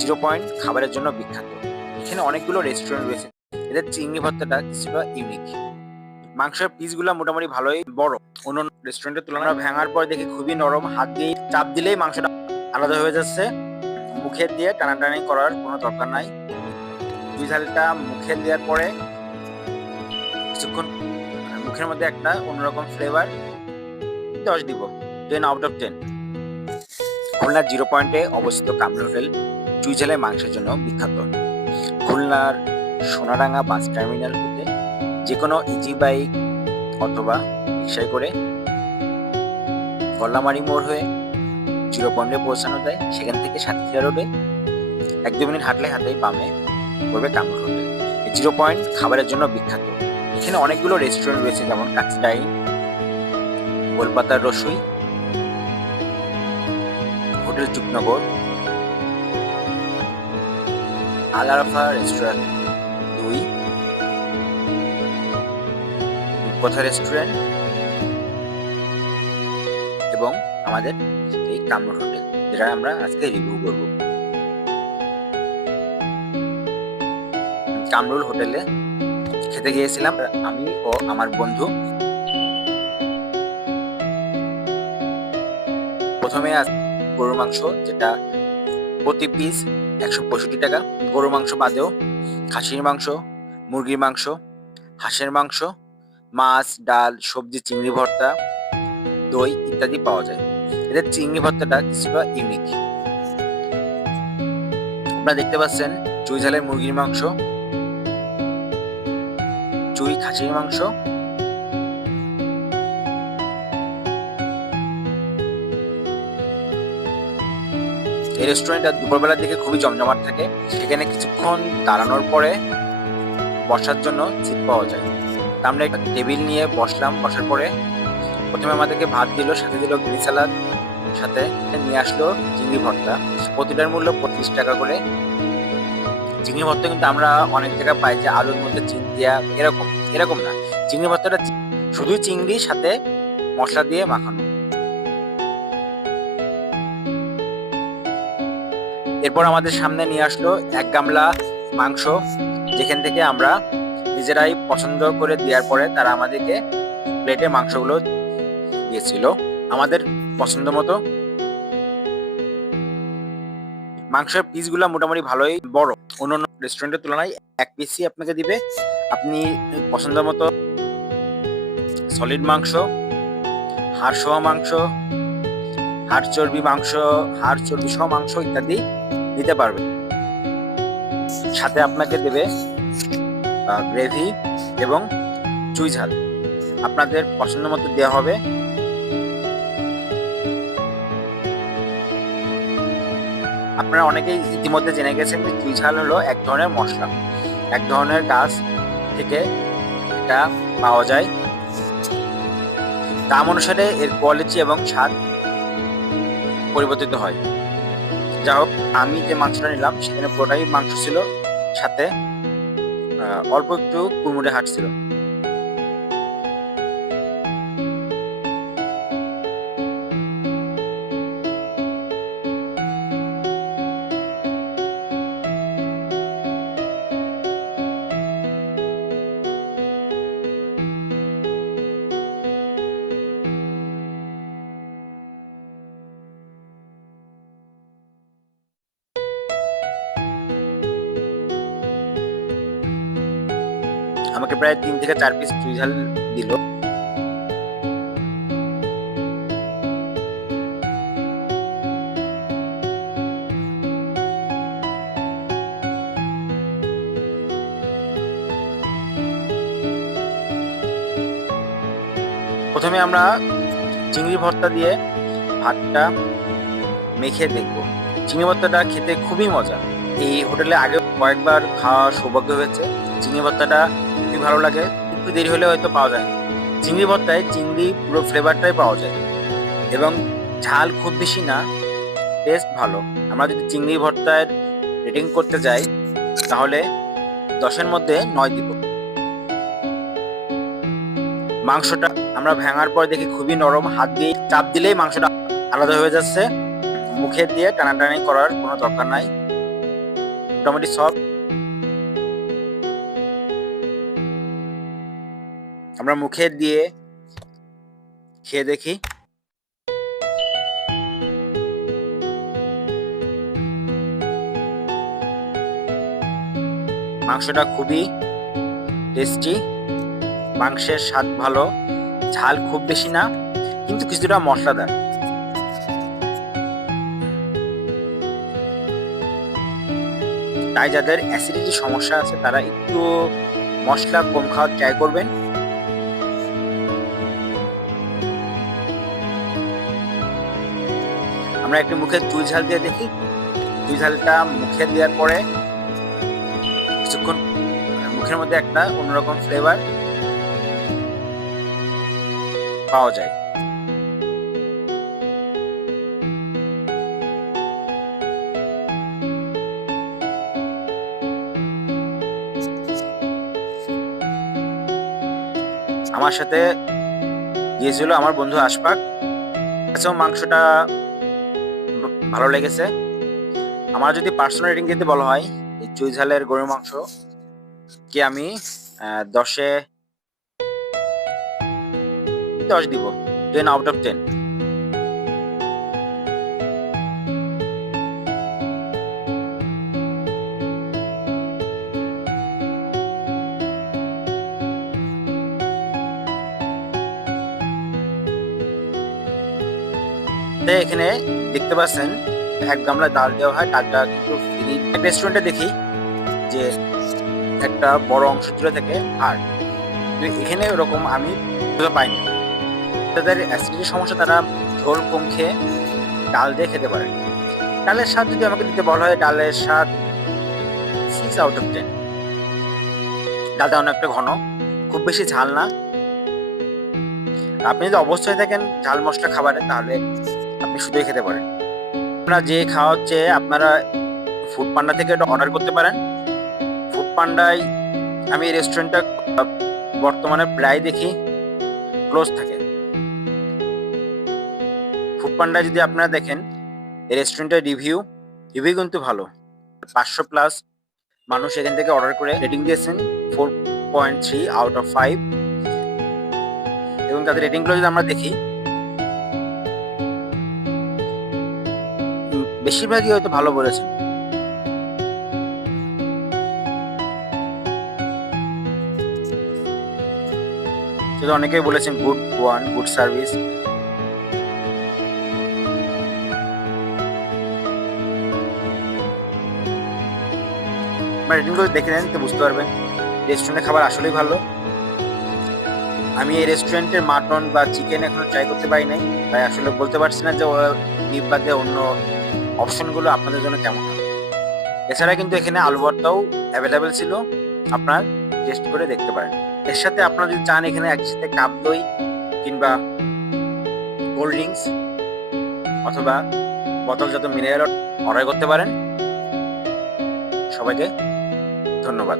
Zero point খাবারের জন্য বিখ্যাত। এখানে অনেকগুলো রেস্টুরেন্ট রয়েছে। এদের চিংড়ি ভর্তাটা কিছুটা ইউনিক মাংসের পিসগুলো মোটামুটি ভালোই বড়। অন্য রেস্টুরেন্টের তুলনায় ভাঙার পর দেখি খুবই নরম, হাত দিয়ে চাপ দিলেই মাংসটা আলাদা হয়ে যাচ্ছে। মুখে দিয়ে টানাটানি করার কোনো দরকার নাই। দুই ঝালটা মুখে দেওয়ার পরে কিছুক্ষণ মুখের মধ্যে একটা অন্যরকম ফ্লেভার দশ দিব। টেন আউট অফ টেন খুলনার জিরো পয়েন্টে অবস্থিত কামরুল হোটেল। চুইঝালের মাংসের জন্য বিখ্যাত। খুলনার সোনারাঙ্গা বাস টার্মিনাল হতে যে কোনো ইজি বাইক অথবা রিক্সায় করে গল্লামারি মোড় হয়ে পয়েন্টে পৌঁছানো যায়। সেখান থেকে সাতক্ষীরা রোডে এক দু মিনিট হাঁটলে হাতেই বামে পড়বে কামরুল হোটেল এই জিরো পয়েন্ট খাবারের জন্য বিখ্যাত। এখানে অনেকগুলো রেস্টুরেন্ট রয়েছে, যেমন কাকচিটাই কলকাতার রসুই হোটেল চুকনগর আল আরাফা রেস্টুরেন্ট দুই। রূপকথা রেস্টুরেন্ট এবং আমাদের এই কামরুল হোটেল, যেটা আমরা আজকে রিভিউ করব। কামরুল হোটেলে খেতে গিয়েছিলাম, আমি ও আমার বন্ধু। প্রথমে গরুর মাংস, যেটা প্রতি পিস একশো পঁয়ষট্টি টাকা। গরুর মাংস বাদেও খাসির মাংস, মুরগির মাংস, হাঁসের মাংস, মাছ, ডাল, সবজি, চিংড়ি ভর্তা, দই ইত্যাদি পাওয়া যায়। এদের চিংড়ি ভর্তাটা কিছুটা ইউনিক আপনারা দেখতে পাচ্ছেন চুই ঝালের মুরগির মাংস, চুই খাসির মাংস এই রেস্টুরেন্টটা দুপুরবেলার দিকে খুবই জমজমাট থাকে। সেখানে কিছুক্ষণ দাঁড়ানোর পরে বসার জন্য সিট পাওয়া যায়। তা আমরা একটা টেবিল নিয়ে বসলাম। বসার পরে প্রথমে আমাদেরকে ভাত দিল, সাথে দিল গ্রিন স্যালাদ সাথে নিয়ে আসলো চিংড়ি ভর্তা। প্রতিটার মূল্য পঁচিশ টাকা করে। চিংড়ি ভর্তা কিন্তু আমরা অনেক জায়গায় পাই যে আলুর মধ্যে চিংড়ি দেওয়া এরকম এরকম না। চিংড়ি ভর্তাটা চি- শুধুই চিংড়ির সাথে মশলা দিয়ে মাখানো। এরপর আমাদের সামনে নিয়ে আসলো এক গামলা মাংস, যেখান থেকে আমরা নিজেরাই পছন্দ করে দেওয়ার পরে তারা আমাদেরকে প্লেটে মাংসগুলো দিয়েছিল। আমাদের পছন্দ মতো মাংসের পিসগুলো মোটামুটি ভালোই বড়। অন্যান্য রেস্টুরেন্টের তুলনায় এক পিসই আপনাকে দিবে। আপনি পছন্দ মতো সলিড মাংস হাড় মাংস হাড় চর্বি মাংস, হাড় চর্বি সহ মাংস ইত্যাদি দিতে পারবে। সাথে আপনাকে দেবে গ্রেভি এবং চুই ঝাল। আপনাদের পছন্দ মতো দেওয়া হবে। আপনারা অনেকেই ইতিমধ্যে জেনে গেছেন যে চুই ঝাল হলো এক ধরনের মশলা। এক ধরনের গাছ থেকে এটা পাওয়া যায়। দাম অনুসারে এর কোয়ালিটি এবং স্বাদ পরিবর্তিত হয়। যা হোক, আমি যে মাংসটা নিলাম, সেখানে পুরোটাই মাংস ছিল, সাথে অল্প একটু কুমড়ে হাট ছিল। আমাকে প্রায় তিন থেকে চার পিস চুই ঝাল দিল। প্রথমে আমরা চিংড়ি ভর্তা দিয়ে ভাতটা মেখে দেখব। চিংড়ি ভর্তাটা খেতে খুবই মজা। এই হোটেলে আগে কয়েকবার খাওয়া সৌভাগ্য হয়েছে। চিংড়ি ভর্তাটা খুবই ভালো লাগে। একটু দেরি হলে হয়তো পাওয়া যায়। চিংড়ি ভর্তায় চিংড়ি পুরো ফ্লেভারটাই পাওয়া যায়। এবং ঝাল খুব বেশি না টেস্ট ভালো। আমরা যদি চিংড়ি ভর্তার রেটিং করতে যাই, তাহলে দশের মধ্যে নয় দিব। মাংসটা আমরা ভাঙার পর দেখি খুবই নরম, হাত দিয়ে চাপ দিলেই মাংসটা আলাদা হয়ে যাচ্ছে। মুখে দিয়ে টানাটানি করার কোনো দরকার নাই। মোটামুটি সফট আমরা মুখে দিয়ে খেয়ে দেখি। মাংসটা খুবই টেস্টি মাংসের স্বাদ ভালো, ঝাল খুব বেশি না, কিন্তু কিছুটা মশলাদার। তাই যাদের অ্যাসিডিটি সমস্যা আছে, তারা একটু মশলা কম খাওয়ার ট্রাই করবেন। আমরা একটু মুখে চুই ঝাল দিয়ে দেখি। চুই ঝালটা মুখে দেওয়ার পরে কিছুক্ষণ মানে মুখের মধ্যে একটা অন্যরকম ফ্লেভার পাওয়া যায়। আমার সাথে গিয়েছিল আমার বন্ধু আশপাক কাছেও মাংসটা ব- ভালো লেগেছে। আমার যদি পার্সোনাল রেটিং দিতে বলা হয়, এই চুই ঝালের গরুর মাংস, কি আমি দশে দশ দিব টেন আউট অফ টেন এখানে দেখতে পাচ্ছেন, এক গামলা ডাল দেওয়া হয় ডালটা কিন্তু ফ্রি রেস্টুরেন্টে দেখি যে একটা বড় অংশ জুড়ে থাকে, আর এখানে ওরকম আমি পাইনি। তাদের অ্যাসিডিটির সমস্যা, তারা ঝোল কম খেয়ে ডাল দিয়ে খেতে পারে। ডালের স্বাদ যদি আমাকে দিতে বলা হয়, ডালের স্বাদ সিক্স আউট অফ টেন ডালটা অনেকটা ঘন, খুব বেশি ঝাল না। আপনি যদি অবশ্যই থাকেন ঝাল মশলা খাবারে, তাহলে আপনি শুধুই খেতে পারেন। আপনারা যে খাওয়া হচ্ছে, আপনারা ফুড পান্ডা থেকে এটা অর্ডার করতে পারেন। ফুড পান্ডায় আমি রেস্টুরেন্টটা বর্তমানে প্রায় দেখি ক্লোজ থাকে। ফুড পান্ডায় যদি আপনারা দেখেন রেস্টুরেন্টের রিভিউ রিভিউ কিন্তু ভালো। পাঁচশো প্লাস মানুষ এখান থেকে অর্ডার করে রেটিং দিয়েছেন four point three out of five এবং তাদের রেটিংগুলো যদি আমরা দেখি বেশিরভাগই হয়তো ভালো বলেছেন। অনেকেই বলেছেন গুড ওয়ান গুড সার্ভিস আপনার রেটিংগুলো দেখে নেন, তো বুঝতে পারবেন। রেস্টুরেন্টের খাবার আসলেই ভালো। আমি এই রেস্টুরেন্টের মাটন বা চিকেন এখনও ট্রাই করতে পারি নাই। তাই আসলে বলতে পারছি না যে বিফ বাদে অন্য অপশনগুলো আপনাদের জন্য কেমন? হবে এছাড়া কিন্তু এখানে আলু অ্যাভেলেবেল ছিল। আপনার টেস্ট করে দেখতে পারেন। এর সাথে আপনারা যদি চান এখানে একসাথে কাপ দই কিংবা কোল্ড ড্রিঙ্কস অথবা বোতলজাত মিনারেল অর্ডার করতে পারেন। সবাইকে ধন্যবাদ।